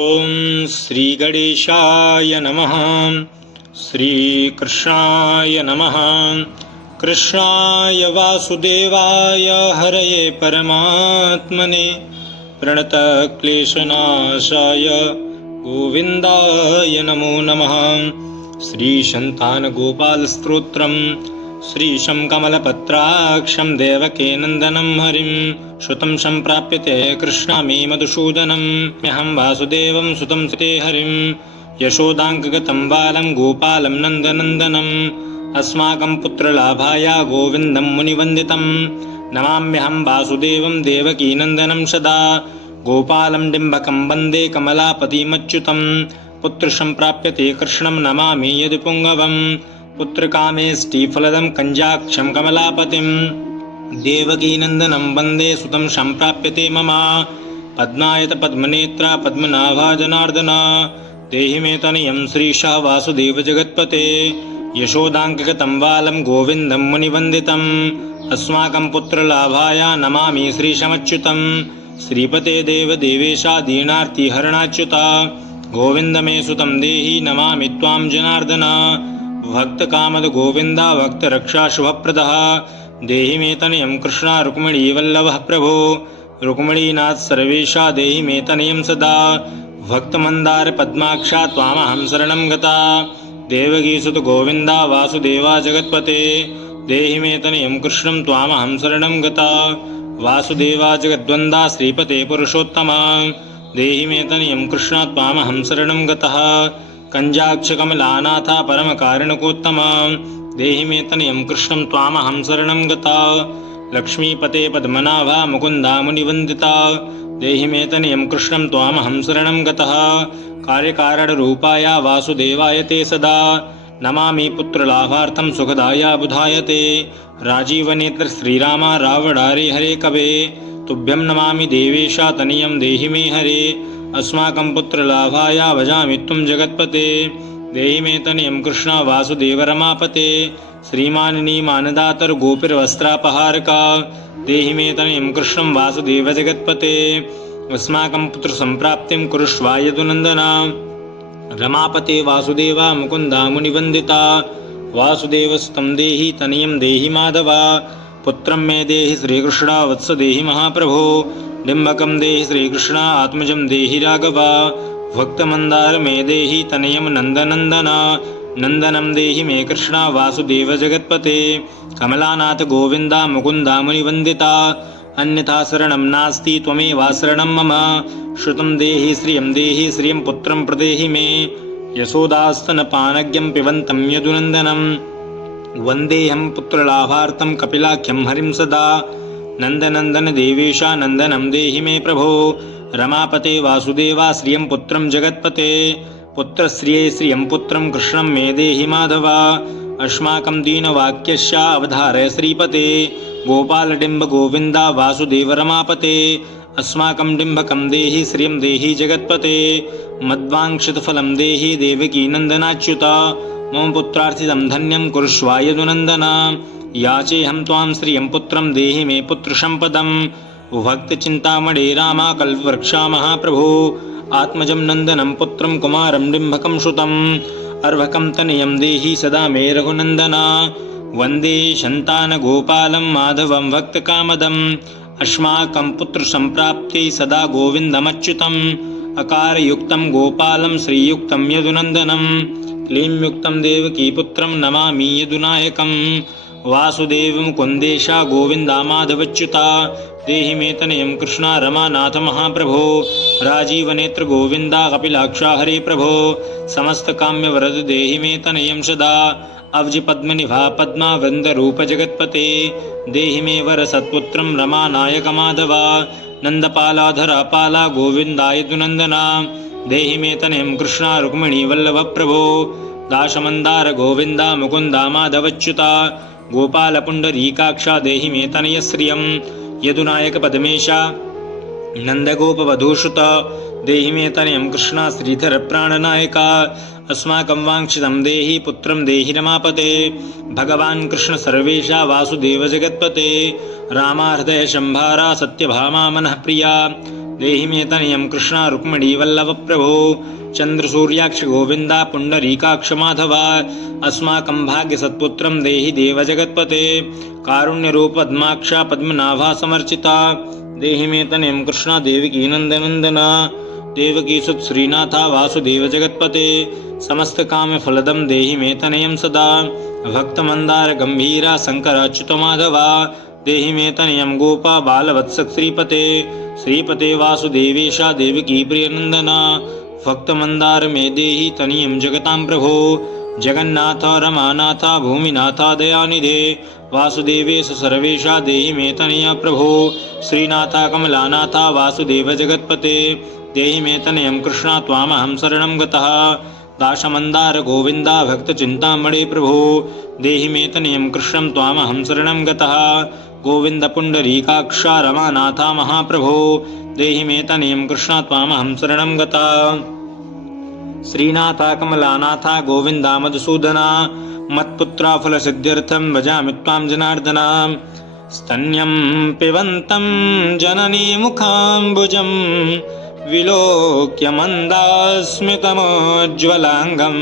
ओम श्री गणेशाय नमः। श्रीकृष्णाय नमः। कृष्णाय वासुदेवाय हरये परमात्मने प्रणतक्लेशनाशाय गोविन्दाय नमो नमः। श्रीसन्तानगोपालस्तोत्रम् श्रीशं कमलपत्राक्षं देवकीनन्दनं हरिं श्रुतं सम्प्राप्यते कृष्णमे मधुसूदनं म्यहं वासुदेवं सुतं ते हरिं यशोदाङ्कगतं बालं गोपालं नन्दनन्दनम् अस्माकं पुत्रलाभाय गोविन्दं मुनिवन्दितं नमाम्यहं वासुदेवं देवकीनन्दनं सदा गोपालं डिम्बकं वन्दे कमलापतिमच्युतं पुत्रसम्प्राप्यते कृष्णं नमामि यदि पुङ्गवम् पुत्रकामेष्टिफलदं कञ्जाक्षं कमलापतिं देवकीनन्दनं वन्दे सुतं सम्प्राप्यते मम पद्मायत पद्मनेत्रा पद्मनाभा जनार्दन देहि मे तनयं श्रीशः वासुदेव जगत्पते यशोदाङ्कगतं बालं गोविन्दं मुनिवन्दितम् अस्माकं पुत्रलाभाय नमामि श्रीशमच्युतं श्रीपते देवदेवेशा दीनार्तिहरणाच्युता गोविन्द मे सुतं देहि नमामि त्वां जनार्दन भक्त कामद गोविंदा भक्त रक्षा शुभप्रदः देहि मे तनयं कृष्णा रुक्मिणी वल्लभः प्रभो रुक्मिणीनाथ सर्वेशा देहि मे तनयं सदा भक्त मंदार पद्माक्षा त्वामहं शरणं गता देवकीसुत गोविंदा वासुदेवा जगत्पते देहि मे तनयं कृष्णं त्वामहं शरणं गता वासुदेवा जगद्वन्दा श्रीपते पुरुषोत्तमा देहि मे तनयं कृष्णा त्वामहं शरणं गतः कञ्जाक्षकमलानाथा परमकारुणिकोत्तमा देहि मे तनयं कृष्णं त्वामहं शरणं गता लक्ष्मीपते पद्मनाभा मुकुन्दा मुनिवन्दिता देहि मे तनयं कृष्णं त्वामहं शरणं गतः कार्यकारणरूपाय वासुदेवाय ते सदा नमामि पुत्रलाभार्थं सुखदाय बुधाय ते राजीवनेत्र श्रीराम रावणारे हरे कवे तुभ्यं नमामि देवेशा तनयं देहि मे हरे अस्माकं पुत्रलाभाय भजामि त्वं जगत्पते देहि मे तनयं कृष्ण वासुदेव रमापते श्रीमानिनी मानदातर गोपीर्वस्त्रापहारका देहि मे तनयं कृष्णं वासुदेव जगत्पते अस्माकं पुत्रसम्प्राप्तिं कुरुष्व यदुनन्दन रमापते वासुदेवा मुकुन्दा मुनिवन्दिता वासुदेवसुतं देहि तनयं देहि माधव पुत्रं मे देहि श्रीकृष्ण वत्स देहि महाप्रभो डिम्बकं देहि श्रीकृष्ण आत्मजं देहि राघव भक्तमन्दार मे देहि तनयं नन्दनन्दन नन्दनं देहि मे कृष्ण वासुदेव जगत्पते कमलानाथ गोविन्दा मुकुन्दा मुनिवन्दिता अन्यथा शरणं नास्ति त्वमेव शरणं मम श्रुतं देहि श्रियं पुत्रं प्रदेहि मे यशोदास्तनपानज्ञं पिबन्तं यदुनन्दनं वन्देऽहं पुत्रलाभार्थं कपिलाख्यं हरिं सदा नन्दनन्दन देवेशा नन्दनं देहि मे प्रभो रमापते वासुदेवा श्रियं पुत्रं जगत्पते पुत्रश्रिये श्रियं पुत्रं कृष्णं मे देहि माधव अस्माकं दीनवाक्यस्य अवधारय श्रीपते गोपालडिम्ब गोविन्दा वासुदेव रमापते अस्माकं डिम्बकं देहि श्रियं देहि जगत्पते मद्वाङ्क्षितफलं देहि देवकीनन्दनाच्युता मम पुत्रार्थितं धन्यं कुरुष्व यदुनन्दन याचेऽहं त्वां श्रियं पुत्रं देहि मे पुत्रसम्पदं भक्तचिन्तामणे रामा कल्पवृक्षा महाप्रभो आत्मजं नन्दनं पुत्रं कुमारं डिम्बकं सुतम् अर्भकं तनयं देहि सदा मे रघुनन्दन वन्दे सन्तानगोपालं माधवं भक्तकामदम् अस्माकं पुत्रसम्प्राप्त्यै सदा गोविन्दमच्युतम् अकारयुक्तं गोपालं श्रीयुक्तं यदुनन्दनं क्लींयुक्तं देवकीपुत्रं नमामि यदुनायकम् वासुदेव मुकुन्देशा गोविन्दा माधवच्युता देहि मे तनयं कृष्णा रमानाथ महाप्रभो राजीवनेत्र गोविन्दा कपिलाक्षा हरे प्रभो समस्तकाम्यवरद देहि मे तनयं सदा अब्जपद्मनिभा पद्मा वृन्दरूप जगत्पते देहि मे वर सत्पुत्रं रमानायक माधव नन्दपालाधरापाला गोविन्दा यदुनन्दना देहि मे तनयं कृष्णा रुक्मिणी वल्लभ प्रभो दाशमन्दार गोविन्दा मुकुन्दा माधवच्युता गोपालपुण्डरीकाक्षा देहि मे तनयश्रियं यदुनायक पद्मेशा नन्दगोपवधूषुत देहि मे तनयं कृष्णा श्रीधर प्राणनायका अस्माकं वाञ्छितं देहि पुत्रं देहि रमापते भगवान् कृष्ण सर्वेशा वासुदेव जगत्पते रामा हृदय शम्भारा सत्यभामा मनः प्रिया देहि मे तनयं कृष्ण रुक्मिणी वल्लभ प्रभो चंद्रसूर्याक्ष गोविंद पुंडरीकाक्ष माधव अस्माकं भाग्य सत्पुत्रं देहि देव जगत्पते कारुण्य रूप पद्माक्ष पद्मनाभा समर्चिता देहि मे तनयं कृष्ण देवकी नंदनंदन देवकी सुत श्रीनाथ वासुदेव जगत्पते समस्त काम फलदं देहि मे तनयं सदा भक्त मंदार गंभीरा शंकर अच्युत माधवा देहि मे तनयं गोपा बालवत्स श्रीपते श्रीपते वासुदेवेशा देवकी प्रियनंदना भक्त मंदार मे देहि तनयं जगतां प्रभो जगन्नाथ रमानाथ भूमिनाथ दयानिधे वासुदेवेश सर्वेशा देहि मे तनया प्रभो श्रीनाथ कमलानाथ वासुदेव जगत्पते देहि मे तनयं कृष्ण त्वामहं शरणं गतः दाशमंदार गोविंदा भक्त चिंतामणि प्रभो देहि मे तनयं कृष्णं त्वामहं शरणं गतः गोविंद पुंडरीकाक्ष रमानाथ महाप्रभो देहि मे तनयं कृष्ण त्वामहं शरणं गतः श्रीनाथ कमलानाथ गोविंदा मधुसूदना मत्पुत्रा फलसिद्ध्यर्थं भजामि त्वां जनार्दन स्तन्यं पिबन्तं जननी मुखाम्बुजं विलोक्य मन्दास्मितमोज्ज्वलाङ्गं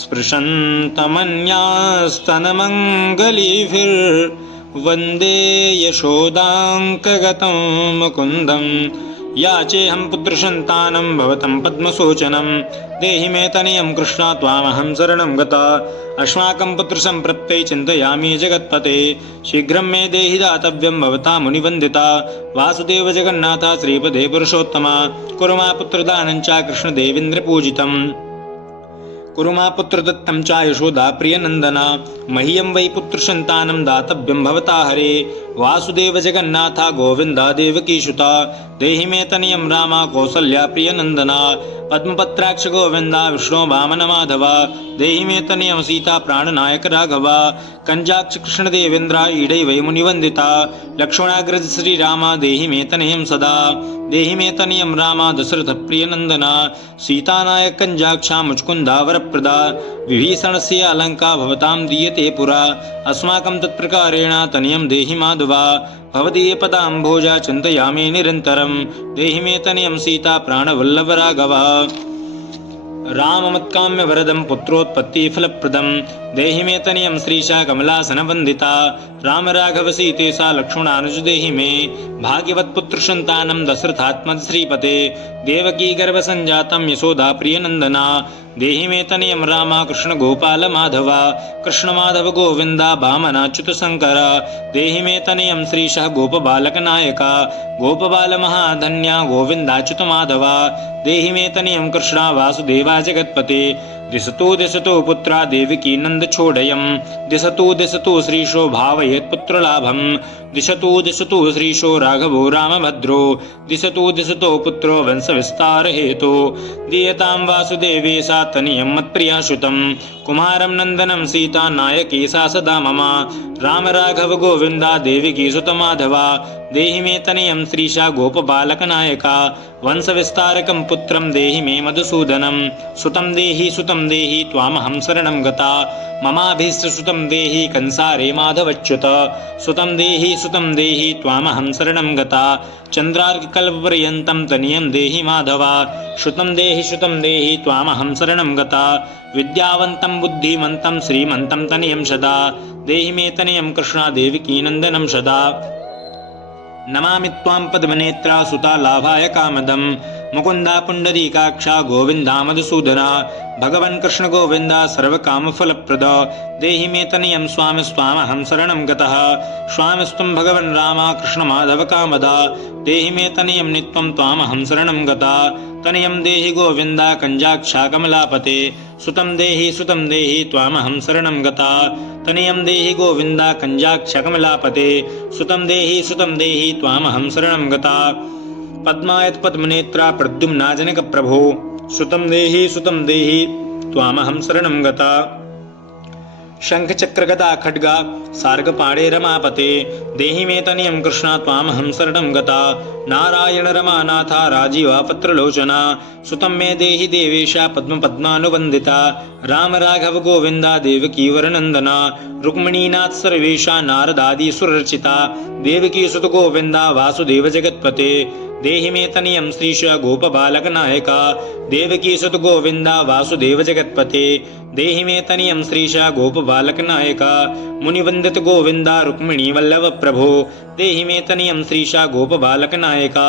स्पृशन्तमन्यास्तनमङ्गलीभिर्वन्दे यशोदाङ्कगतं मुकुन्दं याचेऽहं पुत्रसन्तानं भवतं पद्मसोचनं देहि मे तनयं कृष्ण त्वामहं शरणं गता अस्माकं पुत्रसम्प्राप्त्यै चिन्तयामि जगत्पते शीघ्रं मे देहि दातव्यं भवता मुनिवन्दिता वासुदेव जगन्नाथ श्रीपदे पुरुषोत्तमा कुरु मा पुत्रदानं च कृष्णदेवेन्द्रपूजितम् कुरु मा पुत्रदत्तं च यशोदा प्रियनन्दना मह्यं वै पुत्रसन्तानं दातव्यं भवता हरे वासुदेव जगन्नाथ गोविन्दा देवकीसुता देहि मे तनयं राम कौसल्या प्रियनन्दना पद्मपत्राक्ष गोविन्दा विष्णु वामन माधव देहि मे तनयं सीता प्राणनायक राघव कंजाक्ष कृष्णदेवेन्द्र ईडै वै मुनिवन्दिता लक्ष्मणाग्रज श्रीराम देहि मे तनयं सदा देहि मे तनयं राम दशरथ प्रियनन्दना सीतानायक कंजाक्षा मुचकुन्दा वरप्रदा विभीषणस्य अलङ्का भवतां दीयते पुरा अस्माकं तत्प्रकारेण तनयं देहि माधवा भवदीयपदाम्भोजा चिन्तयामि निरन्तरं देहि मे तनयं सीता प्राणवल्लभ राघव राममत्काम्य वरदं पुत्रोत्पत्तिफलप्रदं देहि मे तनयं श्रीशा कमलासनवन्दिता राम राघव सीतेशा लक्ष्मणानुज देहि मे भाग्यवत्पुत्रसन्तानं दशरथात्मज श्रीपते देवकी गर्भसञ्जातं यशोदा प्रियनन्दना देहि मे तनयं राम कृष्ण गोपाल माधव कृष्ण माधव गोविन्दा वामनाच्युत शङ्कर देहि मे तनयं श्रीशः गोपबालकनायका गोपबाल महाधन्या गोविन्दाच्युत माधव देहि मे तनयं कृष्ण वासुदेवा जगत्पते दिशतु पुत्रा देवकी नंद छोड़यं दिशतु श्रीशो भावयेत् पुत्रलाभं दिशतु श्रीशो राघवो रामभद्रो दिशतु पुत्रो वंशविस्तार हेतो दीयतां वासुदेवे सा तनयं मत्प्रियाश्रुतं कुमारं नन्दनं सीता नायकी सा सदा मम राम राघव गोविन्दा देवकी सुत माधवा देहि मे तनयं श्रीशा गोपबालकनायका वंशविस्तारकं पुत्रं देहि मे मधुसूदनं सुतं देहि त्वामहं शरणं गता ममाभीष्टसुतं देहि कंसारे माधवच्युत सुतं देहि त्वामहं शरणं गता चन्द्रार्ककल्पपर्यन्तं तनयं देहि माधवा श्रुतं देहि त्वामहं शरणं गता विद्यावन्तं बुद्धिमन्तं श्रीमन्तं तनयं सदा देहि मे तनयं कृष्ण देवकी नन्दनं सदा नमामि त्वां पद्मनेत्रा सुता लाभाय कामदं मुकुन्दा पुण्डरीकाक्षा गोविन्दा मधुसूदना भगवन् कृष्ण गोविन्दा सर्वकामफलप्रद देहि मे तनयं स्वामि स्वामहं शरणं गतः स्वामिस्त्वं भगवन् राम कृष्ण माधव कामदा देहि मे तनयं नित्यं त्वामहं शरणं गता तनयं देहि गोविन्दा कंजाक्षा कमलापते सुतं देहि त्वामहं शरणं गता तनयं देहि गोविन्दा कंजाक्ष कमलापते सुतं देहि त्वामहं शरणं गता पद्मायत पद्मनेत्रा प्रद्युम्ना जनक प्रभो सुतं देहि त्वामहं शरणं गता शंख चक्र गदा खड्गा सार्गपाणे रमापते देहि मे तनयं कृष्ण त्वामहं शरणं गता नारायण रमानाथा राजीवा पत्रलोचना सुतं मे देहि देवेशा पद्मपद्मानुवन्दिता राम राघव गोविन्दा देवकी वरनन्दना रुक्मिणीनाथ सर्वेशा नारदादि सुररचिता देवकी सुत गोविन्दा वासुदेव जगत्पते देहि मे तनयं श्रीश गोपबालक नायका देवकी सुत गोविंदा वासुदेव जगत्पते देहि मे तनयं श्रीश गोपबालक नायका मुनिवंदित गोविंदा रुक्मिणी वल्लभ प्रभो देहि मे तनयं श्रीश गोपबालक नायका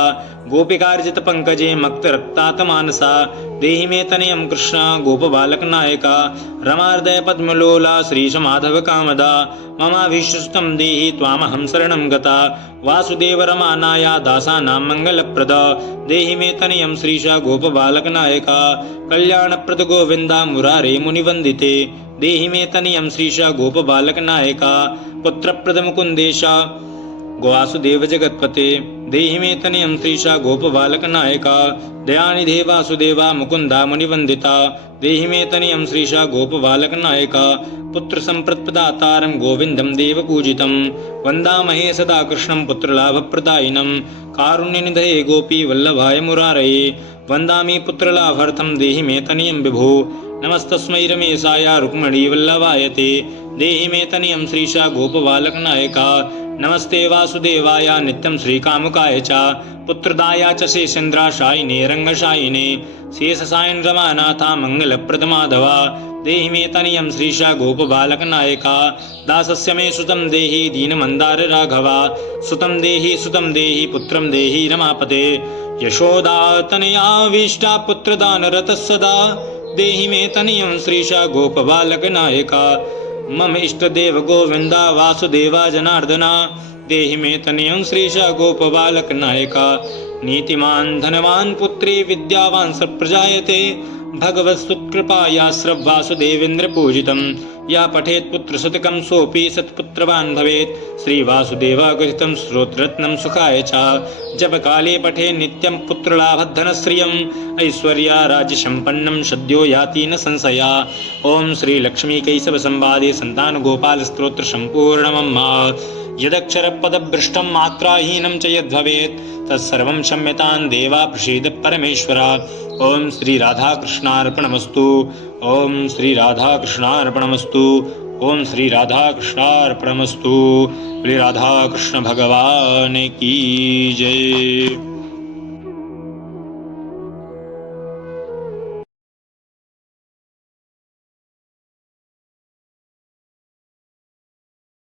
गोपिकार्जित पंकजे मक्त रक्तात मानसा देहि मे तनयं कृष्ण गोपबालक नायका रमार्दय पद्मलोला श्रीश माधव कामदा ममाभीष्टं देहि त्वामहं शरणं गता वासुदेव रमानाया दासानां मंगलप्रदा देहि मे तनयं श्रीश गोपबालक नायका कल्याणप्रद गोविंदा मुरारे मुनिवंदिते देहि मे तनयं श्रीश गोपबालक नायका पुत्रप्रद मुकुंदेश वासुदेव जगत्पते देहि मे तनयं श्रीश गोपबालक नायका दयानिधे वासुदेवा मुकुंदा मुनिवंदिता देहि मे तनयं श्रीश गोपबालक नायका पुत्र संप्रदातारं गोविंदं देवपूजितं वन्दामहे सदा कृष्णं पुत्रलाभप्रदायिनं कारुण्यनिधये गोपी वल्लभाय मुरारये वन्दामि पुत्रलाभार्थं देहि मे तनयं विभो नमस्तस्मै रमेशाय रुक्मिणी वल्लभाय ते देहि मे तनयं श्रीश गोपबालक नायका नमस्ते वासुदेवाय नित्यं श्रीकामुकाय च पुत्रदाया च शेषेन्द्राशायिने रंगशायिने शेषशायिन रमानाथा मंगलप्रद माधवा देहि मे तनयं श्रीश गोपबालक नायका दासस्य मे सुतं देहि दीनमन्दार राघवा सुतं देहि पुत्रं देहि रमापते यशोदातनयाभीष्टा पुत्रदानरतः सदा देहि मे तनयं श्रीश गोपबालक नायका मम इष्टदेव गोविंदा वासुदेवा जनार्दना देहि मे तनयं श्रीश गोपबालक नायका नीतिमान् धनवान् पुत्री विद्यावान् सप्रजायते भगवत्सुकृपाया श्रववासुदेवेन्द्र पूजितं या पठेत् पुत्रशतकं सोऽपि सत्पुत्रवान् भवेत् श्रीवासुदेवागुहितं श्रोत्ररत्नं सुखाय च जपकाले पठे नित्यं पुत्रलाभधनश्रियम् ऐश्वर्याराज्यसम्पन्नं सद्यो याति न संशया ॐ श्रीलक्ष्मीकैशवसंवादे सन्तानगोपालस्तोत्रसम्पूर्णमम्मा यदक्षरपदभ्रष्टं मात्राहीनं च यद्भवेत् तत्सर्वं क्षम्यतां देवा प्रसीद परमेश्वरा ओम श्री राधा कृष्णार्पणमस्तु ओम श्री राधा कृष्णार्पणमस्तु ओम श्री राधा कृष्णार्पणमस्तु श्री राधा कृष्ण भगवान की जय।